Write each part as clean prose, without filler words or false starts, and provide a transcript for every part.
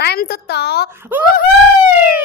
Time to talk. Wuhui!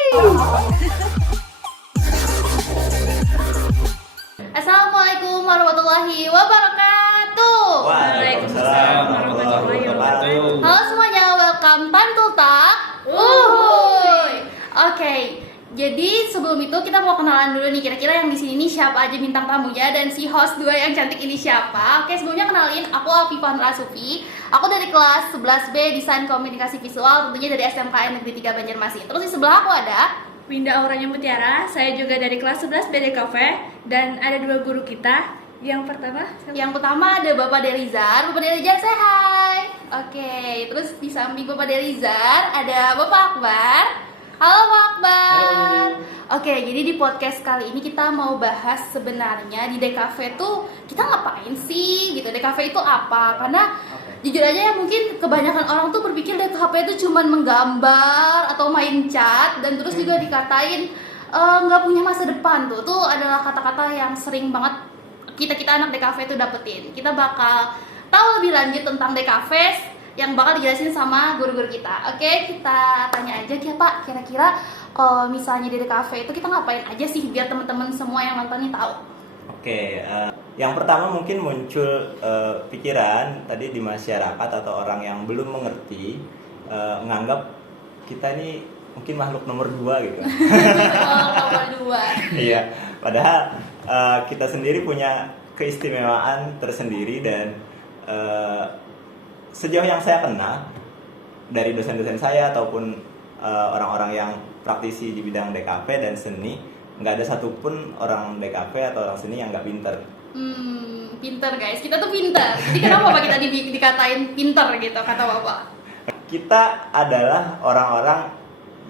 Assalamualaikum warahmatullahi wabarakatuh. Waalaikumsalam warahmatullahi wabarakatuh. Halo semuanya, welcome Time to talk. Wuhui! Oke. Jadi sebelum itu kita mau kenalan dulu nih, kira-kira yang di sini nih siapa aja bintang tamunya dan si host dua yang cantik ini siapa. Oke, sebelumnya kenalin, aku Afifah Rasufi. Aku dari kelas 11B Desain Komunikasi Visual, tentunya dari SMKN Negeri 3 Banjarmasin. Terus di sebelah aku ada Winda Auranya Mutiara, saya juga dari kelas 11 BDKV dan ada dua guru kita. Yang pertama, yang pertama ada Bapak Delizar. Bapak Delizar say hi. Oke, terus di samping Bapak Delizar ada Bapak Akbar. Halo Pak Akbar. Oke, jadi di podcast kali ini kita mau bahas sebenarnya di DKV tuh kita ngapain sih gitu. DKV itu apa? Karena jujur aja ya, mungkin kebanyakan orang tuh berpikir DKV itu cuman menggambar atau main cat, dan terus juga dikatain nggak punya masa depan. Tuh adalah kata-kata yang sering banget kita anak DKV itu dapetin. Kita bakal tahu lebih lanjut tentang DKV yang bakal dijelasin sama guru-guru kita. Oke, kita tanya aja ya Pak, kira-kira kalau misalnya di DKV itu kita ngapain aja sih biar teman-teman semua yang nonton ini tahu. Oke, yang pertama mungkin muncul pikiran tadi di masyarakat atau orang yang belum mengerti, menganggap kita ini mungkin makhluk nomor 2 gitu. Nomor 2. Iya, padahal kita sendiri punya keistimewaan tersendiri dan sejauh yang saya kenal dari dosen-dosen saya ataupun orang-orang yang praktisi di bidang DKV dan seni, nggak ada satupun orang DKV atau orang seni yang nggak pinter. Pinter guys, kita tuh pinter. Jadi kenapa Pak kita dikatain pinter gitu kata Bapak? Kita adalah orang-orang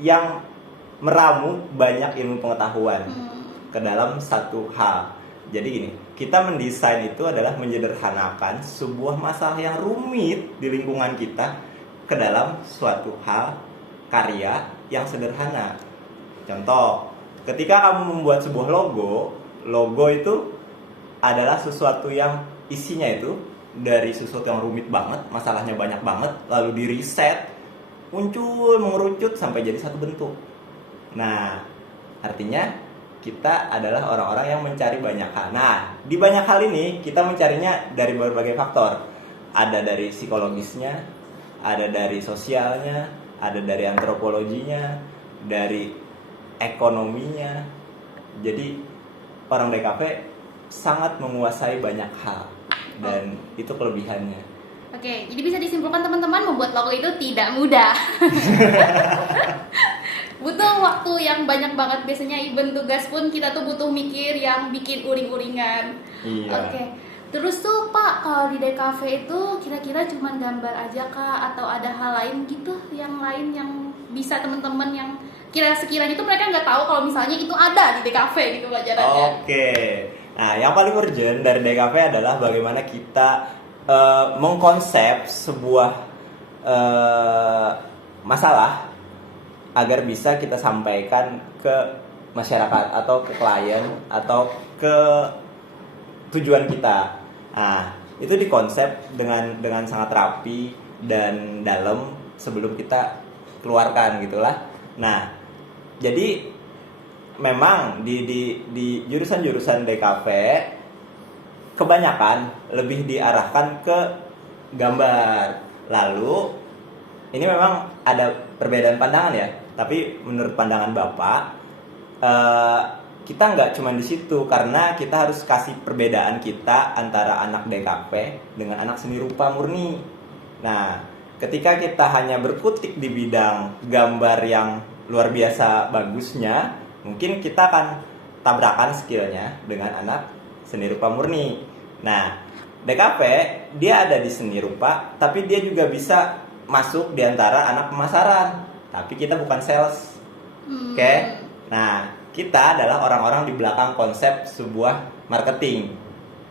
yang meramu banyak ilmu pengetahuan ke dalam satu hal. Jadi gini, kita mendesain itu adalah menyederhanakan sebuah masalah yang rumit di lingkungan kita ke dalam suatu hal karya yang sederhana. Contoh, ketika kamu membuat sebuah logo itu adalah sesuatu yang isinya itu dari sesuatu yang rumit banget, masalahnya banyak banget, lalu di reset, muncul mengerucut sampai jadi satu bentuk. Nah, artinya kita adalah orang-orang yang mencari banyak hal. Nah, di banyak hal ini kita mencarinya dari berbagai faktor. Ada dari psikologisnya, ada dari sosialnya, ada dari antropologinya, dari ekonominya. Jadi orang DKV sangat menguasai banyak hal dan itu kelebihannya. Oke, jadi bisa disimpulkan teman-teman, membuat logo itu tidak mudah. Butuh waktu yang banyak banget, biasanya event tugas pun kita tuh butuh mikir yang bikin uring-uringan. Iya. Oke. Terus tuh Pak, kalau di DKV itu kira-kira cuma gambar aja kah atau ada hal lain gitu yang lain yang bisa teman-teman yang sekiranya itu mereka nggak tahu kalau misalnya itu ada di DKV gitu pelajarannya. Oke. Nah, yang paling urgent dari DKV adalah bagaimana kita mengkonsep sebuah masalah agar bisa kita sampaikan ke masyarakat atau ke klien atau ke tujuan kita. Nah, itu dikonsep dengan sangat rapi dan dalam sebelum kita keluarkan gitulah. Nah, jadi memang di jurusan-jurusan DKV kebanyakan lebih diarahkan ke gambar. Lalu ini memang ada perbedaan pandangan ya. Tapi menurut pandangan Bapak, kita nggak cuma di situ, karena kita harus kasih perbedaan kita antara anak DKV dengan anak seni rupa murni. Nah, ketika kita hanya berkutik di bidang gambar yang luar biasa bagusnya, mungkin kita akan tabrakan skillnya dengan anak seni rupa murni. Nah, DKV dia ada di seni rupa, tapi dia juga bisa masuk di antara anak pemasaran. Tapi kita bukan sales. Oke? Nah, kita adalah orang-orang di belakang konsep sebuah marketing.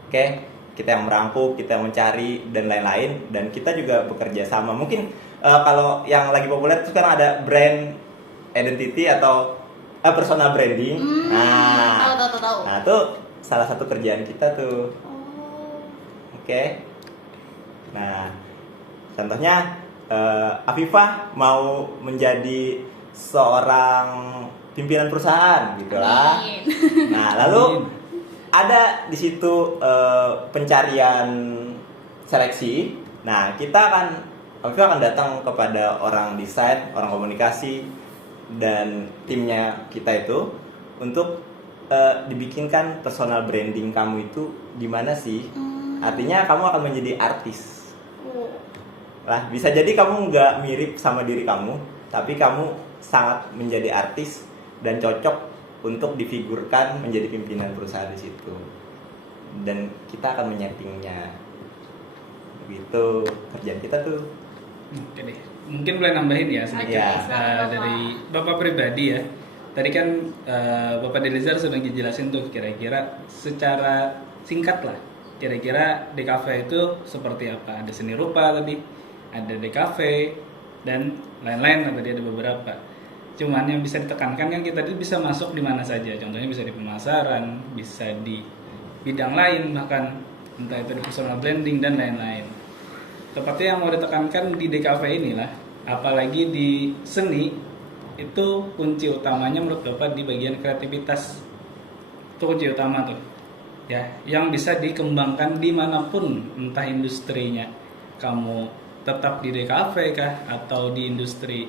Oke? Kita yang merangkup, kita yang mencari dan lain-lain, dan kita juga bekerja sama. Mungkin kalau yang lagi populer itu kan ada brand identity atau personal branding. Tahu. Nah, itu salah satu kerjaan kita tuh. Oke? Nah, contohnya Afifah mau menjadi seorang pimpinan perusahaan gitulah. Amin. Nah, lalu ada di situ pencarian seleksi. Nah, Afifah akan datang kepada orang desain, orang komunikasi dan timnya kita itu untuk dibikinkan personal branding kamu itu gimana sih? Artinya kamu akan menjadi artis. Lah, bisa jadi kamu nggak mirip sama diri kamu, tapi kamu sangat menjadi artis dan cocok untuk difigurkan menjadi pimpinan perusahaan di situ. Dan kita akan menyetingnya. Begitu kerjaan kita tuh. Oke deh. Mungkin boleh nambahin ya sedikit Iya. dari Bapak pribadi ya. Tadi kan Bapak Delizar sudah dijelasin tuh kira-kira secara singkat lah. Kira-kira DKV itu seperti apa? Ada seni rupa tadi, ada DKV dan lain-lain tadi ada beberapa. Cuman yang bisa ditekankan kan kita itu bisa masuk di mana saja. Contohnya bisa di pemasaran, bisa di bidang lain bahkan entah itu di personal branding dan lain-lain. Tepatnya yang mau ditekankan di DKV inilah, apalagi di seni itu kunci utamanya menurut Bapak di bagian kreativitas. Itu kunci utama tuh. Ya, yang bisa dikembangkan dimanapun, entah industrinya kamu tetap di DKV kah atau di industri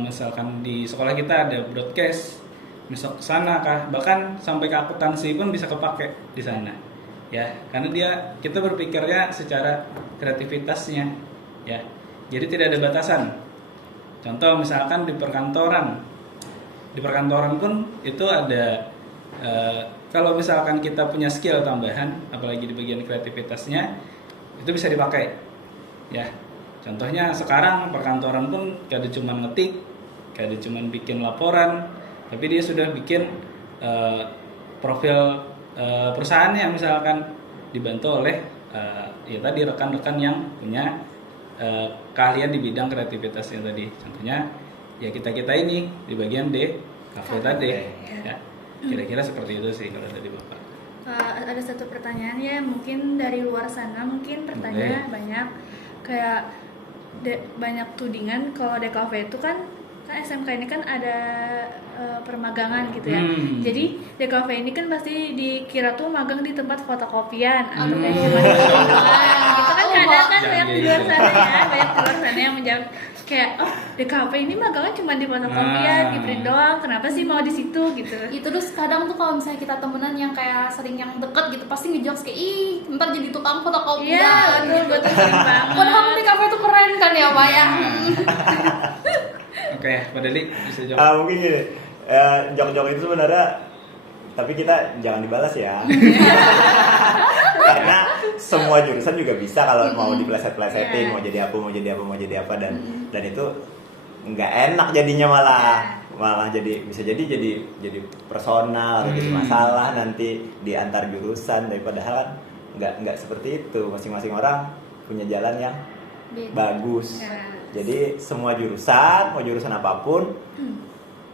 misalkan di sekolah kita ada broadcast, misal ke sana kah, bahkan sampai ke akuntansi pun bisa kepake di sana. Ya, karena kita berpikirnya secara kreativitasnya, ya. Jadi tidak ada batasan. Contoh misalkan di perkantoran pun itu ada kalau misalkan kita punya skill tambahan, apalagi di bagian kreativitasnya, itu bisa dipakai. Ya, contohnya sekarang perkantoran pun gak ada cuma ngetik, gak ada cuma bikin laporan, tapi dia sudah bikin profil perusahaannya misalkan dibantu oleh ya tadi rekan-rekan yang punya keahlian di bidang kreativitasnya tadi. Contohnya ya kita ini di bagian D kafe tadi. Ya, kira-kira seperti itu sih kalau dari Bapak. Ada satu pertanyaan ya, mungkin dari luar sana mungkin pertanyaan banyak kayak banyak tudingan kalau DKV itu kan SMK ini kan ada permagangan gitu ya. Jadi DKV ini kan pasti dikira tuh magang di tempat fotokopian atau kayak cuma di doang. Gitu kan kadang kan banyak di luar sana ya, banyak di luar sana yang menjawab kayak DKV ini magangnya cuma di fotokopian, di print doang. Kenapa sih mau di situ gitu? Itu terus kadang tuh kalau misalnya kita temenan yang kayak sering yang deket gitu pasti ngejokes kayak ih ntar jadi tukang fotokopian. Iya, betul sering banget. Padahal di kafe itu keren kan ya Pak ya. Oke, Pak Deli bisa jawab. Mungkin gini, jok-jok itu sebenarnya, tapi kita jangan dibalas ya. Karena semua jurusan juga bisa kalau mau dipleset-plesetin, mau jadi apa dan itu nggak enak jadinya malah bisa jadi personal atau jadi masalah nanti di antar jurusan daripada kan nggak seperti itu. Masing-masing orang punya jalan yang bagus. Jadi semua jurusan, mau jurusan apapun,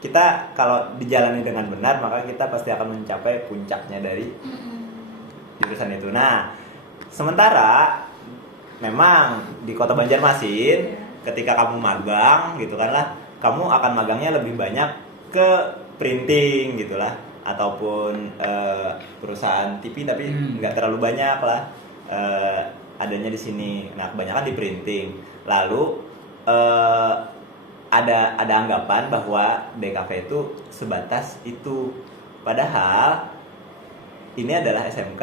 kita kalau dijalani dengan benar maka kita pasti akan mencapai puncaknya dari jurusan itu. Nah, sementara memang di Kota Banjarmasin ketika kamu magang gitu kan lah, kamu akan magangnya lebih banyak ke printing gitulah ataupun perusahaan TV tapi nggak terlalu banyak lah adanya di sini. Nah, kebanyakan di printing. Lalu ada anggapan bahwa DKV itu sebatas itu, padahal ini adalah SMK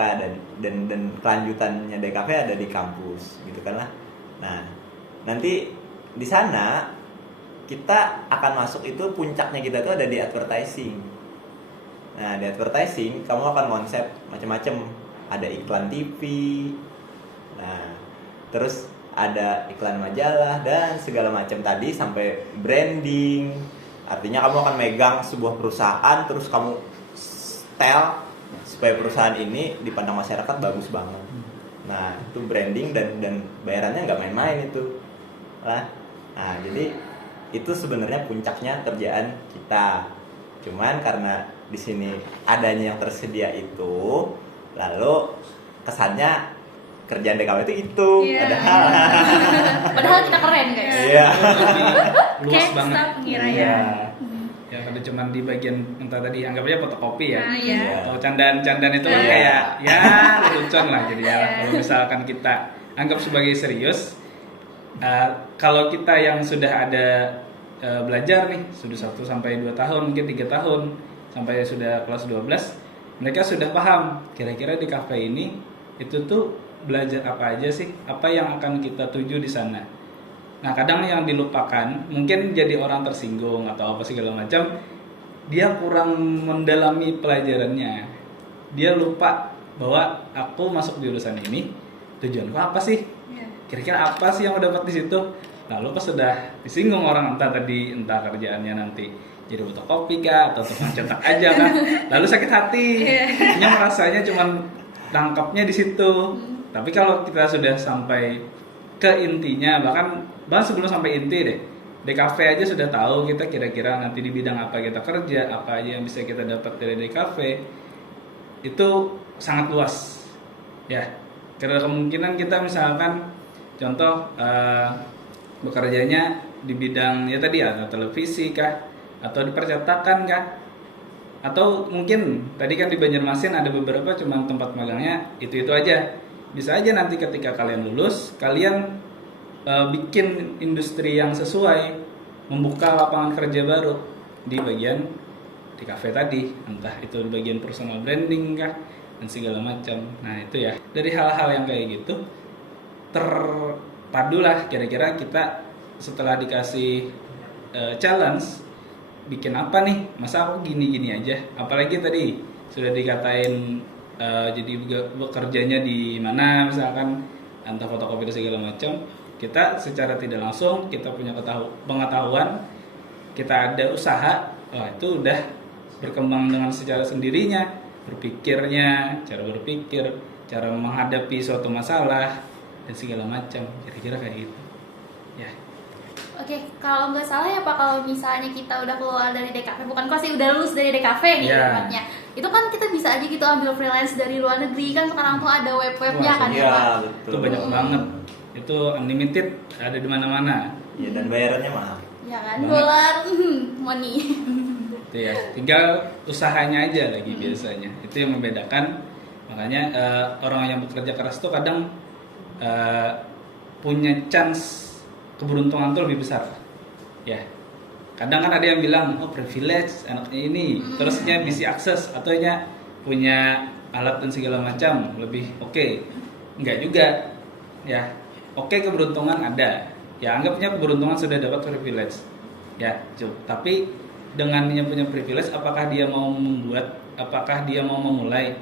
dan kelanjutannya DKV ada di kampus gitu kan lah. Nah, nanti di sana kita akan masuk itu puncaknya kita tuh ada di advertising. Nah, di advertising kamu akan konsep macam-macam, ada iklan TV. Nah, terus ada iklan majalah dan segala macam tadi sampai branding. Artinya kamu akan megang sebuah perusahaan terus kamu setel supaya perusahaan ini dipandang masyarakat bagus banget. Nah, itu branding dan bayarannya nggak main-main itu. Nah, jadi itu sebenarnya puncaknya kerjaan kita. Cuman karena di sini adanya yang tersedia itu, lalu kesannya kerjaan DKV itu Iya. Padahal kita keren guys. Iya. Luas Kayak banget. staff pengira Iya. ya. Ya kalau cuma di bagian entah tadi anggap aja fotokopi ya. Nah, iya. Atau candaan-candaan itu kan Iya. kayak ya lelucon lah jadi ya. Iya. Kalau misalkan kita anggap sebagai serius, kalau kita yang sudah ada belajar nih sudah 1 sampai 2 tahun mungkin 3 tahun sampai sudah kelas 12, mereka sudah paham kira-kira di kafe ini itu tuh belajar apa aja sih, apa yang akan kita tuju di sana. Nah kadang yang dilupakan mungkin jadi orang tersinggung atau apa segala macam, dia kurang mendalami pelajarannya, dia lupa bahwa aku masuk jurusan ini tujuanku apa sih, Iya. kira-kira apa sih yang aku dapat di situ. Lalu pas sudah disinggung orang entah kerjaannya nanti jadi fotokopi kah atau tukang cetak aja kan, lalu sakit hati, dia merasanya cuman tangkapnya di situ. Tapi kalau kita sudah sampai ke intinya, bahkan sebelum sampai inti deh, DKV aja sudah tahu kita kira-kira nanti di bidang apa kita kerja, apa aja yang bisa kita dapat dari DKV, itu sangat luas ya. Karena kemungkinan kita misalkan contoh bekerjanya di bidang ya tadi ada televisi kah, atau di percetakan kah, atau mungkin tadi kan di Banjarmasin ada beberapa cuma tempat magangnya itu aja. Bisa aja nanti ketika kalian lulus kalian bikin industri yang sesuai, membuka lapangan kerja baru di bagian di kafe tadi, entah itu di bagian personal branding kah dan segala macam. Nah itu ya, dari hal-hal yang kayak gitu terpadulah kira-kira kita setelah dikasih challenge bikin apa nih, masa aku gini-gini aja, apalagi tadi sudah dikatain jadi bekerjanya di mana misalkan entah fotokopi dan segala macam, kita secara tidak langsung kita punya pengetahuan, kita ada usaha, itu udah berkembang dengan secara sendirinya, berpikirnya, cara berpikir, cara menghadapi suatu masalah dan segala macam, kira-kira kayak gitu ya. Oke, kalau nggak salah ya Pak, kalau misalnya kita udah keluar dari DKV, bukan kok sih, udah lulus dari DKV nih Iya. tepatnya, itu kan kita bisa aja gitu ambil freelance dari luar negeri, kan sekarang tuh ada web-webnya Wah, kan ya Iya, Pak. betul. Itu banyak banget, itu unlimited, ada di mana-mana. Iya, dan bayarannya mahal. Ya kan, Banget. dolar, money. Itu ya, tinggal usahanya aja lagi biasanya. Itu yang membedakan. Makanya orang yang bekerja keras tuh kadang punya chance keberuntungan tuh lebih besar. Ya. Kadang kan ada yang bilang, oh privilege anaknya ini, terusnya bisa akses atau punya alat dan segala macam lebih oke. Enggak juga. Ya. Oke, keberuntungan ada. Ya anggapnya keberuntungan sudah dapat privilege. Ya, tapi dengan dia punya privilege, apakah dia mau membuat, apakah dia mau memulai,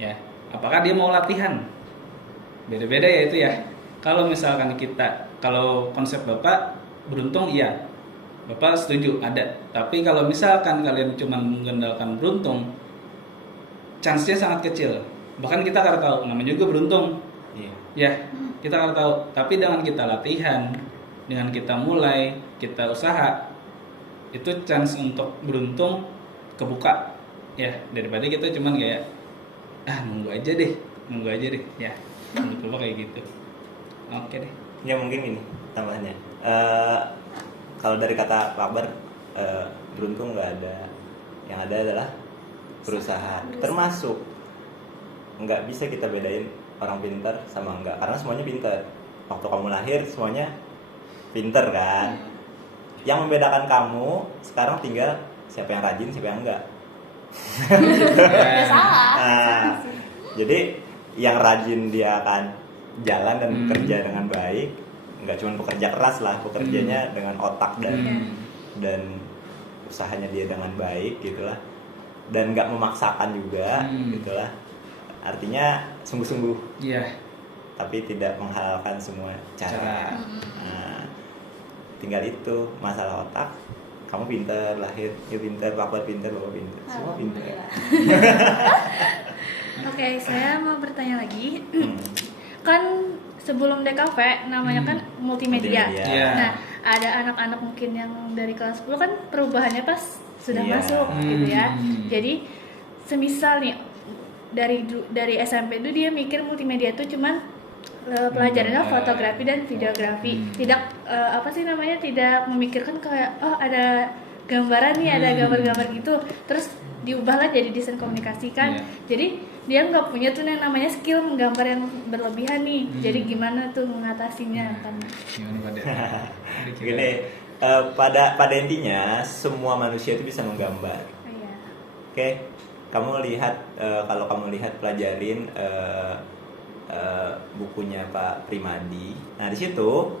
ya, apakah dia mau latihan, beda-beda ya itu ya. Kalau misalkan kalau konsep Bapak beruntung, iya, Bapak setuju ada. Tapi kalau misalkan kalian cuma mengandalkan beruntung, chance-nya sangat kecil. Bahkan kita akan tahu, namanya juga beruntung, Iya. ya, kita akan tahu. Tapi dengan kita latihan, dengan kita mulai, kita usaha, itu chance untuk beruntung kebuka ya, daripada kita cuman kayak nunggu aja deh ya, menurut Bapak kayak gitu. Oke deh. Ya mungkin ini tambahnya. Kalau dari kata Pak Akbar, beruntung nggak ada. Yang ada adalah berusaha. Termasuk nggak bisa kita bedain orang pintar sama enggak, karena semuanya pintar. Waktu kamu lahir semuanya pintar kan. Yang membedakan kamu sekarang tinggal siapa yang rajin, siapa yang enggak. Nggak salah. Nah, jadi yang rajin dia akan jalan dan bekerja dengan baik, nggak cuma bekerja keras lah, bekerjanya dengan otak dan usahanya dia dengan baik gitulah, dan nggak memaksakan juga gitulah. Artinya sungguh-sungguh, Iya. tapi tidak menghalalkan semua cara. Nah, tinggal itu masalah otak. Kamu pintar, lahir ya pintar, Bapak pintar, Bapak pintar, semua pintar. Oke, saya mau bertanya lagi. Kan sebelum DKV namanya kan multimedia. Iya. Nah, ada anak-anak mungkin yang dari kelas 10 kan perubahannya pas sudah Iya. masuk gitu ya. Jadi semisal nih dari SMP itu dia mikir multimedia itu cuman pelajarannya Hmm. fotografi dan videografi. Tidak apa sih namanya, tidak memikirkan kayak oh ada gambaran nih, ada gambar-gambar gitu terus diubahlah jadi desain komunikasi kan. Iya. Jadi dia nggak punya tuh yang namanya skill menggambar yang berlebihan nih. Jadi gimana tuh mengatasinya kan? Gimana pada? Gini, pada intinya semua manusia itu bisa menggambar. Iya. Oke, kamu lihat kalau kamu lihat pelajarin bukunya Pak Primadi. Nah di situ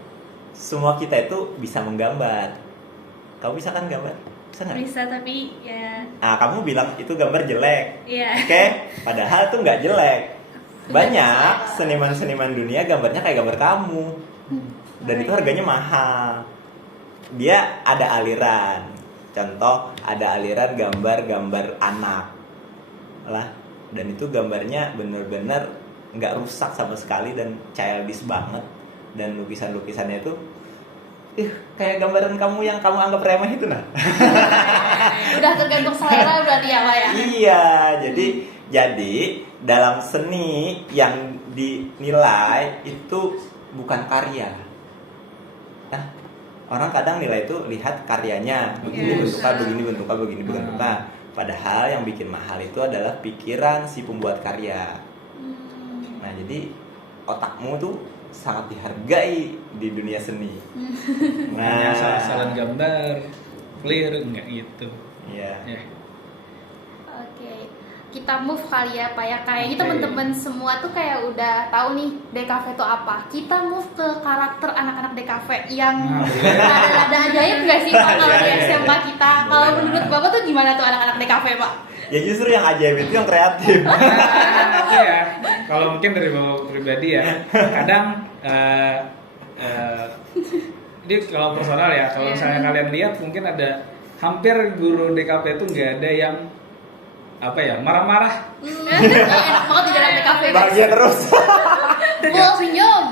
semua kita itu bisa menggambar. Kamu bisa kan gambar? Bisa nggak? Bisa tapi ya Nah kamu bilang itu gambar jelek. iya. Oke, padahal itu nggak jelek. Banyak seniman-seniman dunia gambarnya kayak gambar kamu, dan itu harganya mahal. Dia ada aliran. Contoh, ada aliran gambar-gambar anak lah, dan itu gambarnya bener-bener nggak rusak sama sekali dan childish banget, dan lukisan-lukisannya itu kayak gambaran kamu yang kamu anggap remeh itu nah. Udah tergantung selera berarti ya Pak ya. Iya, jadi dalam seni yang dinilai itu bukan karya. Nah, orang kadang nilai itu lihat karyanya, begini Yes. bentuknya, begini bentuknya, begini bentuknya. Padahal yang bikin mahal itu adalah pikiran si pembuat karya. Nah, jadi otakmu tuh sangat dihargai di dunia seni. Hanya Nah, asal-asalan gambar clear enggak gitu. iya. Ya. Oke, kita move kali ya Pak ya. Kayaknya Oke. teman-teman semua tuh kayak udah tahu nih DKV itu apa. Kita move ke karakter anak-anak DKV yang Nah, boleh. ada ajaib nggak sih Pak kalau di Iya, iya, SMK iya. kita? Kalau Boleh. menurut Bapak tuh gimana tuh anak-anak DKV Pak? Ya justru yang ajaib itu yang kreatif. Nah, itu ya. Kalau mungkin dari bapak pribadi ya, kadang ini kalau personal ya, kalau misalnya kalian lihat mungkin ada hampir guru DKP itu nggak ada yang apa ya marah-marah. Enak banget di dalam DKV. Bahagia terus. Full senyum.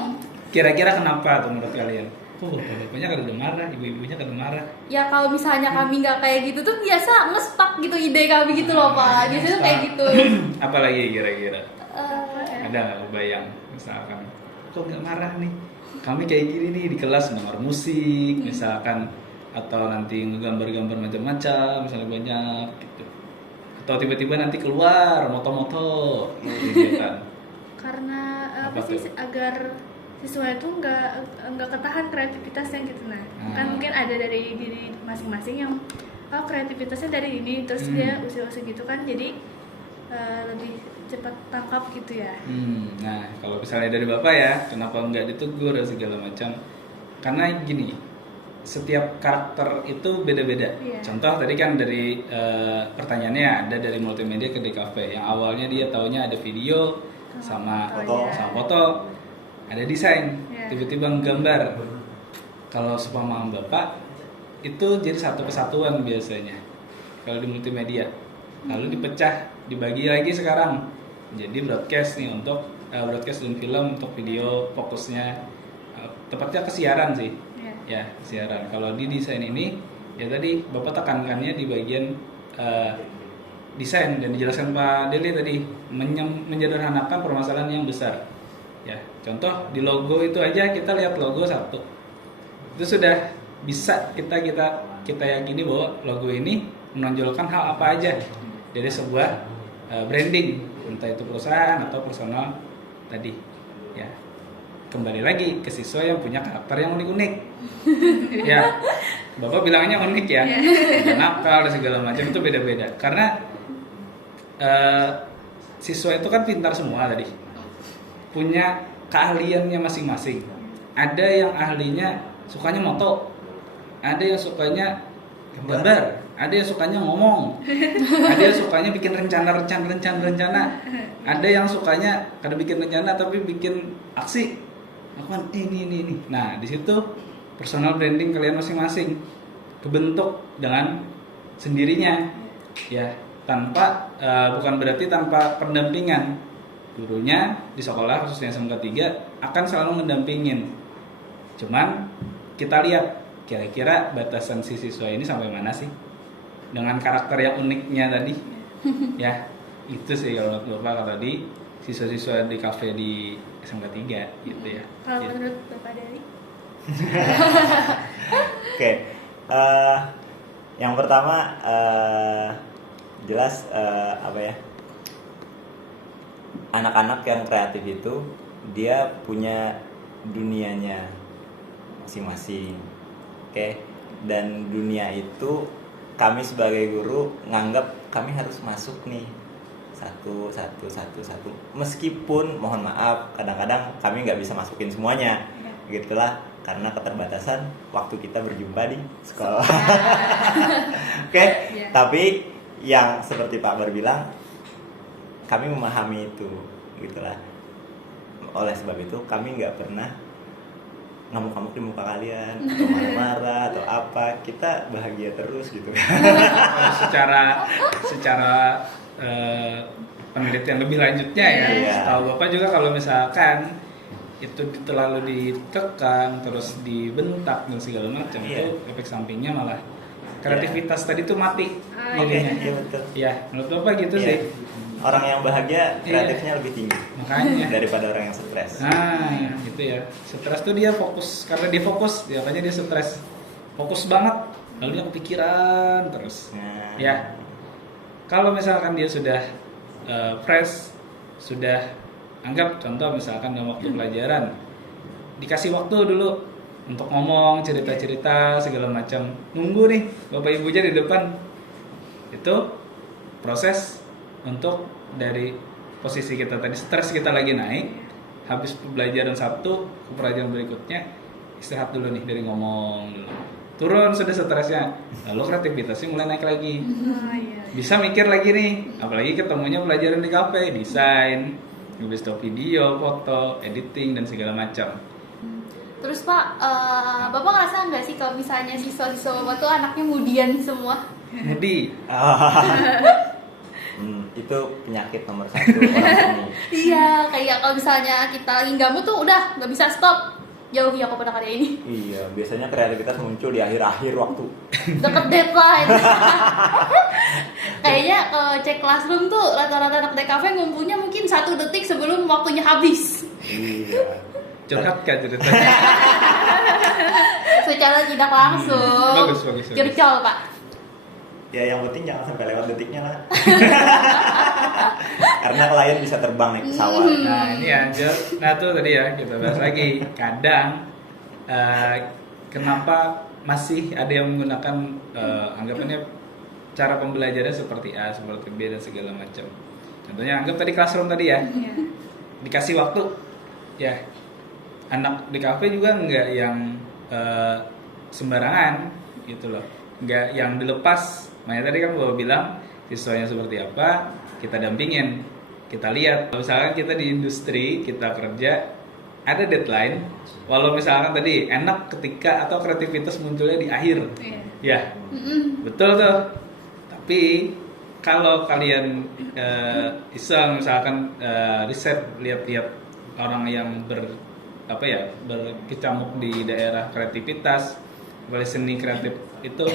Kira-kira kenapa tuh menurut kalian? Bapaknya kan udah marah, ibu-ibunya kan udah marah. Ya kalau misalnya kami nggak kayak gitu tuh biasa ngestak gitu ide kami gitu loh Pak. Biasanya tuh kayak gitu. Apalagi kira-kira? Eh, Ada nggak kebayang misalkan? Kok nggak marah nih? Kami kayak gini nih di kelas dengar musik misalkan, atau nanti ngegambar-gambar macam-macam misalnya banyak gitu. Atau tiba-tiba nanti keluar moto-moto gitu kan. Karena Apa apa sih tuh? agar siswa itu nggak ketahan kreativitasnya gitu nah. Kan mungkin ada dari diri masing-masing yang kreativitasnya dari ini terus dia usil-usil gitu kan, jadi lebih cepat tangkap gitu ya. Nah, kalau misalnya dari Bapak ya, kenapa nggak ditegur dan segala macam? Karena gini, setiap karakter itu beda-beda. Iya. Contoh tadi kan dari pertanyaannya ada dari multimedia ke DKV. Yang awalnya dia taunya ada video sama foto. foto, ada desain, Iya. tiba-tiba nggambar. Kalau sepemahaman Bapak itu jadi satu kesatuan biasanya. Kalau di multimedia, lalu dipecah, dibagi lagi sekarang. Jadi broadcast nih untuk broadcast dan film untuk video fokusnya tepatnya ke siaran sih. Iya. Ya, siaran. Kalau di desain ini ya tadi Bapak tekankannya di bagian desain dan dijelaskan Pak Deli tadi menyederhanakan permasalahan yang besar. Ya, contoh di logo itu aja kita lihat logo satu. Itu sudah bisa kita yakini bahwa logo ini menonjolkan hal apa aja dari sebuah branding, entah itu perusahaan atau personal tadi. Ya. Kembali lagi ke siswa yang punya karakter yang unik-unik. Ya. Bapak bilangnya unik ya. Dan nakal dan segala macam itu beda-beda. Karena siswa itu kan pintar semua tadi. Punya keahliannya masing-masing. Ada yang ahlinya sukanya moto. Ada yang sukanya gambar. Ada yang sukanya ngomong. Ada yang sukanya bikin rencana. Ada yang sukanya kada bikin rencana tapi bikin aksi. Lakukan ini. Nah, di situ personal branding kalian masing-masing kebentuk dengan sendirinya. Ya, tanpa bukan berarti tanpa pendampingan. Gurunya di sekolah khususnya SMK 3 akan selalu mendampingin. Cuman kita lihat kira-kira batasan si siswa ini sampai mana sih dengan karakter yang uniknya tadi. Ya, itu sih kalau menurut Bapak tadi. siswa-siswa di kafe di SMK 3 gitu ya. Kalau Ya. menurut Bapak Dery? Oke, yang pertama jelas apa ya, anak-anak yang kreatif itu dia punya dunianya masing-masing, oke, dan dunia itu kami sebagai guru nganggap kami harus masuk nih satu, meskipun mohon maaf kadang-kadang kami nggak bisa masukin semuanya, gitulah, karena keterbatasan waktu kita berjumpa di sekolah. Oke, tapi yang seperti Pak Akbar bilang, kami memahami itu, gitulah. Oleh sebab itu kami nggak pernah ngamuk-ngamuk di muka kalian atau marah-marah atau apa, kita bahagia terus gitu. secara penelitian lebih lanjutnya ya, Iya. tahu Bapak juga kalau misalkan itu terlalu ditekan terus dibentak dan segala macam, Iya. itu efek sampingnya malah kreativitas tadi tuh mati. Oke, jadinya. iya betul. Ya, menurut Bapak gitu Iya. sih. Orang yang bahagia kreatifnya lebih tinggi Makanya. daripada orang yang stres. Nah, gitu ya. Stres tuh dia fokus, karena dia fokus, makanya dia stres. Fokus banget, lalu dia kepikiran terus. Nah, Ya. Kalau misalkan dia sudah fresh, sudah anggap contoh misalkan dalam waktu pelajaran dikasih waktu dulu untuk ngomong cerita-cerita segala macam, nunggu nih bapak ibunya di depan, itu proses untuk dari posisi kita tadi stres kita lagi naik, habis pelajaran satu ke pelajaran berikutnya istirahat dulu nih dari ngomong dulu, turun sudah stresnya, lalu kreativitasnya mulai naik lagi, Oh, iya. bisa mikir lagi nih, apalagi ketemunya pelajaran di kafe, desain, habis itu video, foto, editing dan segala macam. Terus Pak, Bapak ngerasa nggak sih kalau misalnya siswa-siswa Bapak tuh anaknya mudian semua? Jadi itu penyakit nomor 1 orang seni. Iya, kayak kalau misalnya kita lagi nggak mood tuh udah nggak bisa stop, jauhi aku pada karya ini. Iya, biasanya kreativitas muncul di akhir-akhir waktu. Deket deadline. Kayaknya cek classroom tuh rata-rata anak DKV ngumpulnya mungkin 1 detik sebelum waktunya habis. Iya. curhat kan ceritanya. Secara tidak langsung. Bagus. Gercol Pak. Ya yang penting jangan sampai lewat detiknya lah. Karena klien bisa terbang naik pesawat. Nah ini ya, nah tuh tadi ya kita bahas lagi. Kadang kenapa masih ada yang menggunakan anggapannya cara pembelajarannya seperti A, seperti B dan segala macam. Contohnya anggap tadi classroom tadi ya, dikasih waktu, ya anak di kafe juga nggak yang sembarangan gitu loh, nggak yang dilepas. Makanya tadi kan gue bilang siswanya seperti apa, kita dampingin, kita lihat. Misalkan kita di industri, kita kerja, ada deadline. Walau misalkan tadi enak ketika atau kreativitas munculnya di akhir, ya betul tuh. Tapi kalau kalian iseng misalkan riset, lihat-lihat orang yang berkecamuk di daerah kreativitas, seni kreatif itu,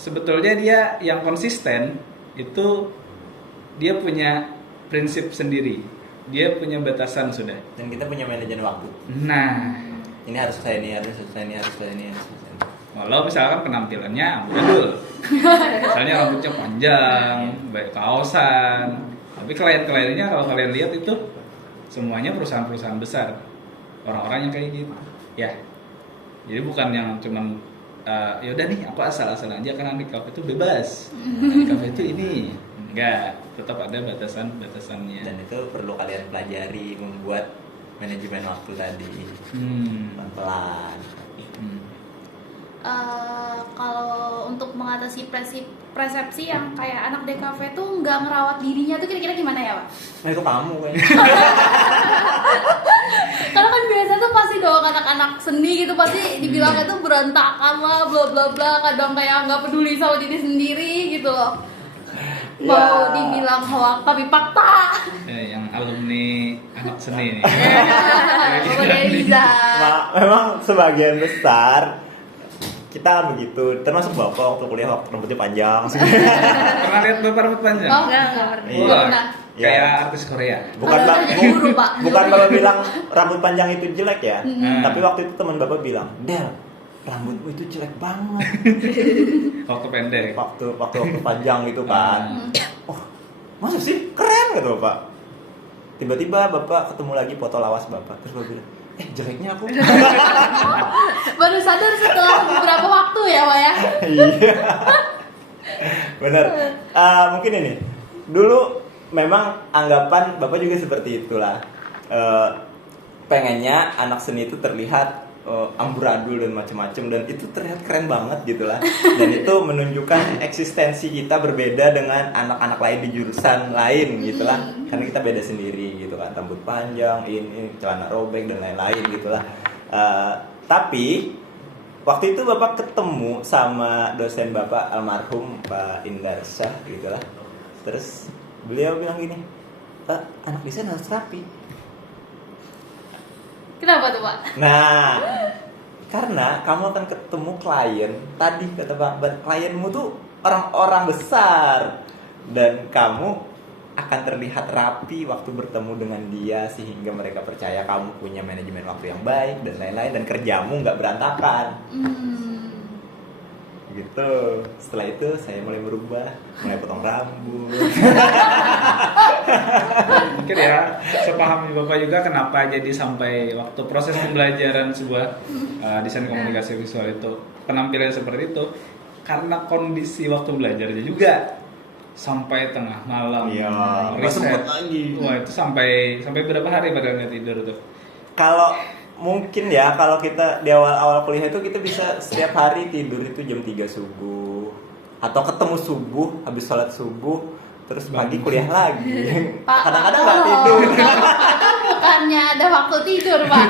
sebetulnya dia yang konsisten itu dia punya prinsip sendiri, dia punya batasan sudah. Dan kita punya manajemen waktu. Nah, Ini harus selesai, ini harus selesai, ini harus selesai, ini harus selesai. walau misalkan penampilannya amburadul, misalnya rambutnya panjang, baik kaosan, tapi klien-kliennya kalau kalian lihat itu semuanya perusahaan-perusahaan besar, orang-orang yang kayak gitu, ya. Jadi bukan yang cuman ya udah nih aku asal-asal aja karena di kafe itu bebas, di kafe itu ini enggak, tetap ada batasan-batasannya. Dan itu perlu kalian pelajari, membuat manajemen waktu tadi pelan-pelan. Kalau untuk mengatasi persepsi yang kayak anak DKV tuh nggak ngerawat dirinya tuh kira-kira gimana ya Pak? Nah itu kamu kan. Karena kan biasa tuh pasti dong anak-anak seni gitu pasti dibilangnya tuh berantakan lah, bla bla bla, kadang kayak nggak peduli sama diri sendiri gitu loh. Mau dibilang hoak tapi fakta. Yang alumni anak seni nih. Bapak Deliza. Nah, memang sebagian besar kita begitu, termasuk bapak waktu kuliah waktu rambutnya panjang. Pernah lihat bapak rambut panjang? Oh, Enggak pernah. Iya. Nggak pernah. Ya. Kayak artis Korea. Bukan Kalau Bang, jadi guru, Pak. bukan Bapak bilang rambut panjang itu jelek ya. Hmm. Tapi waktu itu teman Bapak bilang, "Del, rambutmu itu jelek banget." Waktu pendek. Waktu panjang gitu kan. Oh, masa sih? Keren gitu Bapak. Tiba-tiba Bapak ketemu lagi foto lawas Bapak. Terus Bapak bilang, jeleknya aku. Baru sadar setelah beberapa waktu ya, Pak ya. Iya. Bener. Mungkin ini. Dulu memang anggapan Bapak juga seperti itulah. Pengennya anak seni itu terlihat amburadul dan macam-macam, dan itu terlihat keren banget gitu lah. Dan itu menunjukkan eksistensi kita berbeda dengan anak-anak lain di jurusan lain gitu lah. Karena kita beda sendiri gitu kan, rambut panjang, ini celana robek dan lain-lain gitu lah. Tapi waktu itu Bapak ketemu sama dosen Bapak almarhum Pak Indarsyah gitu lah. Terus beliau bilang gini, anak desain harus rapi. Kenapa tuh, Pak? Nah, karena kamu akan ketemu klien. Tadi kata Pak Akbar, klienmu tuh orang-orang besar, dan kamu akan terlihat rapi waktu bertemu dengan dia, sehingga mereka percaya kamu punya manajemen waktu yang baik dan lain-lain, dan kerjamu nggak berantakan. Gitu. Setelah itu saya mulai berubah, mulai potong rambut. Mungkin ya, sepahami Bapak juga kenapa jadi sampai waktu proses pembelajaran sebuah desain komunikasi visual itu penampilan seperti itu, karena kondisi waktu belajarnya juga sampai tengah malam. Iya, nggak riset. sempet lagi. Wah, itu sampai berapa hari padahal nggak tidur tuh. Kalau mungkin ya, kalau kita di awal-awal kuliah itu kita bisa setiap hari tidur itu jam 3 subuh, atau ketemu subuh, habis sholat subuh, terus pagi kuliah lagi. Pak, Kadang-kadang nggak tidur. Bukannya ada waktu tidur, Pak.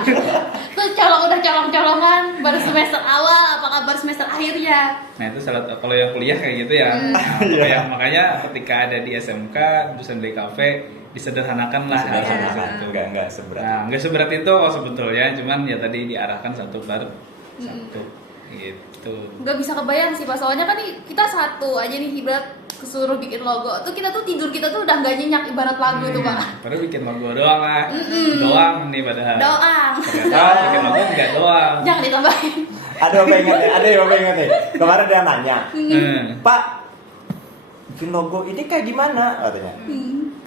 Terus udah colong-colongan baru semester awal, apa kabar semester akhirnya? Nah itu salah kalau yang kuliah kayak gitu ya. Nah, makanya ketika ada di SMK jurusan DKV disederhanakan lah Sederhana, nggak seberat. Nah nggak seberat itu sebetulnya, cuman ya tadi diarahkan satu per satu gitu. Nggak bisa kebayang sih, Pak. Soalnya kan kita satu aja nih, ibarat kesuruh bikin logo tuh kita tuh tidur kita tuh udah nggak nyenyak ibarat lagu tuh, Pak. Padahal bikin logo doang lah, doang nih padahal. Doang. Ternyata bikin logo nggak doang. Jangan ditambahin. Ada yang Bapak ingat nih. Kemarin dia nanya, Pak, bikin logo ini kayak gimana katanya?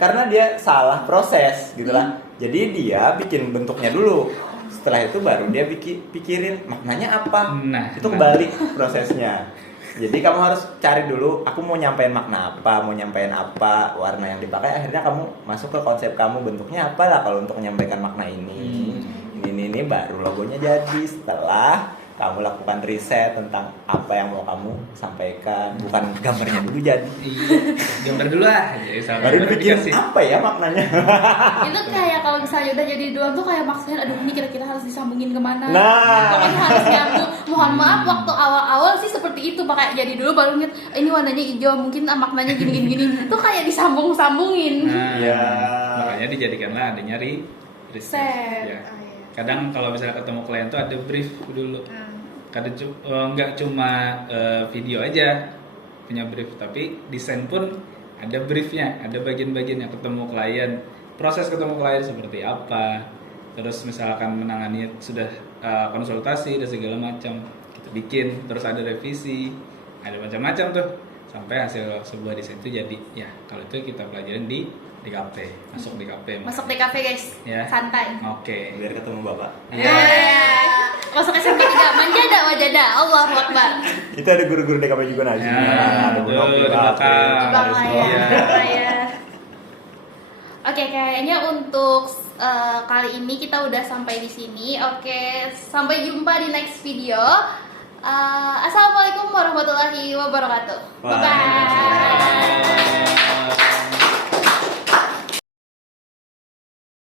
Karena dia salah proses gitu lah. Jadi dia bikin bentuknya dulu. Setelah itu baru dia pikirin maknanya apa. Nah, itu kebalik prosesnya. Jadi kamu harus cari dulu, aku mau nyampein makna apa, mau nyampein apa, warna yang dipakai. Akhirnya kamu masuk ke konsep kamu, bentuknya apa lah kalau untuk menyampaikan makna ini. Ini baru logonya jadi setelah kamu lakukan riset tentang apa yang mau kamu sampaikan. Bukan gambarnya dulu jadi. Iya, gambar dulu lah. Jadi Baru bikin apa ya maknanya. Itu kayak kalau misalnya udah jadi doang tuh kayak maksudnya, aduh ini kira-kira harus disambungin kemana? Nah. Pokoknya harus nyambung. Mohon maaf, waktu awal-awal sih seperti itu, pakai jadi dulu baru inget ini warnanya hijau, mungkin maknanya gini. Tuh kayak disambung-sambungin. Nah, Iya. makanya dijadikanlah ada nyari Set. ya. Kadang kalau misalnya ketemu klien tuh ada brief dulu. Kadang nggak cuma video aja punya brief, tapi desain pun ada briefnya, ada bagian-bagian yang ketemu klien, proses ketemu klien seperti apa, terus misalkan menangani sudah konsultasi dan segala macam kita bikin, terus ada revisi, ada macam-macam tuh sampai hasil sebuah desain itu jadi. Ya kalau itu kita pelajarin di DKP, masuk DKP. Masuk DKV guys, Ya. santai. Oke. Biar ketemu Bapak. Ya. Masuk SMP 3, manjada wajada, Allahu Akbar. Itu ada guru-guru DKP juga Ya, ada betul, Novi, di belakang. Di belakang Iya. ya. Oke, kayaknya untuk kali ini kita udah sampai di sini. Oke, sampai jumpa di next video. Assalamualaikum warahmatullahi wabarakatuh. Bye bye.